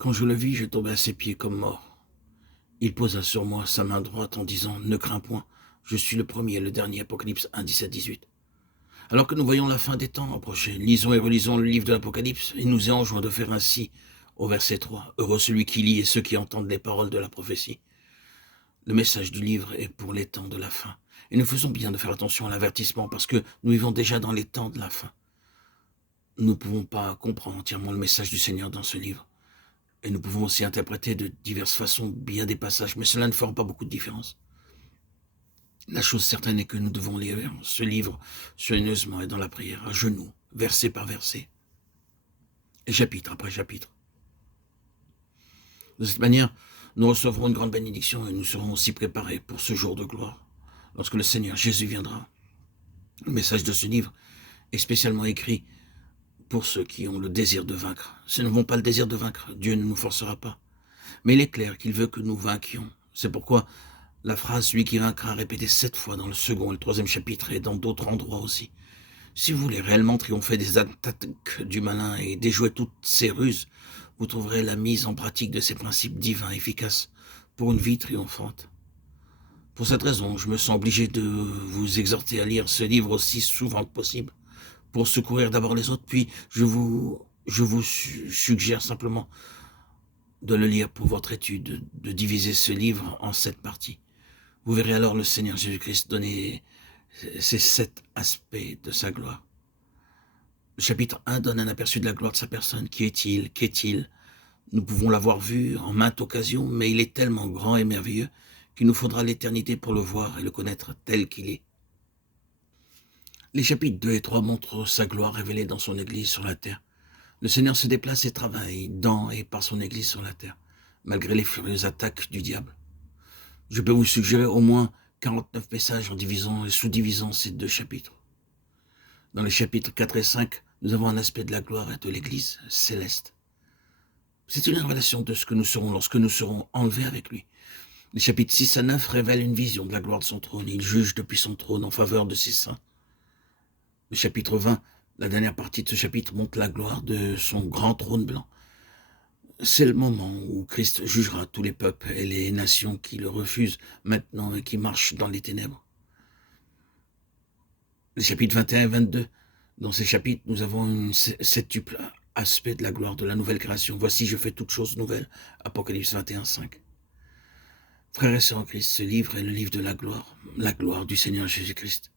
Quand je le vis, je tombais à ses pieds comme mort. Il posa sur moi sa main droite en disant « Ne crains point, je suis le premier et le dernier » Apocalypse 1, 17, 18. Alors que nous voyons la fin des temps approcher, lisons et relisons le livre de l'Apocalypse, il nous est enjoint de faire ainsi au verset 3. Heureux celui qui lit et ceux qui entendent les paroles de la prophétie. Le message du livre est pour les temps de la fin. Et nous faisons bien de faire attention à l'avertissement parce que nous vivons déjà dans les temps de la fin. Nous ne pouvons pas comprendre entièrement le message du Seigneur dans ce livre. Et nous pouvons aussi interpréter de diverses façons bien des passages, mais cela ne fera pas beaucoup de différence. La chose certaine est que nous devons lire ce livre soigneusement et dans la prière, à genoux, verset par verset, et chapitre après chapitre. De cette manière, nous recevrons une grande bénédiction et nous serons aussi préparés pour ce jour de gloire, lorsque le Seigneur Jésus viendra. Le message de ce livre est spécialement écrit pour ceux qui ont le désir de vaincre. Ceux n'avons pas le désir de vaincre, Dieu ne nous forcera pas. Mais il est clair qu'il veut que nous vainquions. C'est pourquoi la phrase « celui qui vaincra » répétée 7 fois dans le second et le troisième chapitre et dans d'autres endroits aussi. Si vous voulez réellement triompher des attaques du malin et déjouer toutes ses ruses, vous trouverez la mise en pratique de ces principes divins efficaces pour une vie triomphante. Pour cette raison, je me sens obligé de vous exhorter à lire ce livre aussi souvent que possible, pour secourir d'abord les autres, puis je vous suggère simplement de le lire pour votre étude, de diviser ce livre en 7 parties. Vous verrez alors le Seigneur Jésus-Christ donner ces 7 aspects de sa gloire. Le chapitre 1 donne un aperçu de la gloire de sa personne. Qui est-il? Qu'est-il? Nous pouvons l'avoir vu en maintes occasions, mais il est tellement grand et merveilleux qu'il nous faudra l'éternité pour le voir et le connaître tel qu'il est. Les chapitres 2 et 3 montrent sa gloire révélée dans son Église sur la terre. Le Seigneur se déplace et travaille dans et par son Église sur la terre, malgré les furieuses attaques du diable. Je peux vous suggérer au moins 49 messages en divisant et sous-divisant ces 2 chapitres. Dans les chapitres 4 et 5, nous avons un aspect de la gloire et de l'Église céleste. C'est une révélation de ce que nous serons lorsque nous serons enlevés avec lui. Les chapitres 6 à 9 révèlent une vision de la gloire de son trône. Il juge depuis son trône en faveur de ses saints. Le chapitre 20, la dernière partie de ce chapitre, montre la gloire de son grand trône blanc. C'est le moment où Christ jugera tous les peuples et les nations qui le refusent maintenant et qui marchent dans les ténèbres. Les chapitres 21 et 22, dans ces chapitres, nous avons un septuple aspect de la gloire de la nouvelle création. Voici, je fais toutes choses nouvelles. Apocalypse 21, 5. Frères et sœurs en Christ, ce livre est le livre de la gloire du Seigneur Jésus-Christ.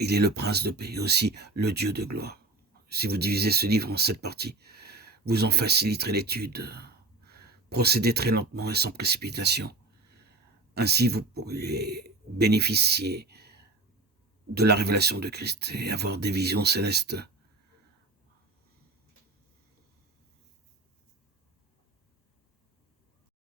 Il est le prince de paix et aussi le Dieu de gloire. Si vous divisez ce livre en 7 parties, vous en faciliterez l'étude. Procédez très lentement et sans précipitation. Ainsi, vous pourriez bénéficier de la révélation de Christ et avoir des visions célestes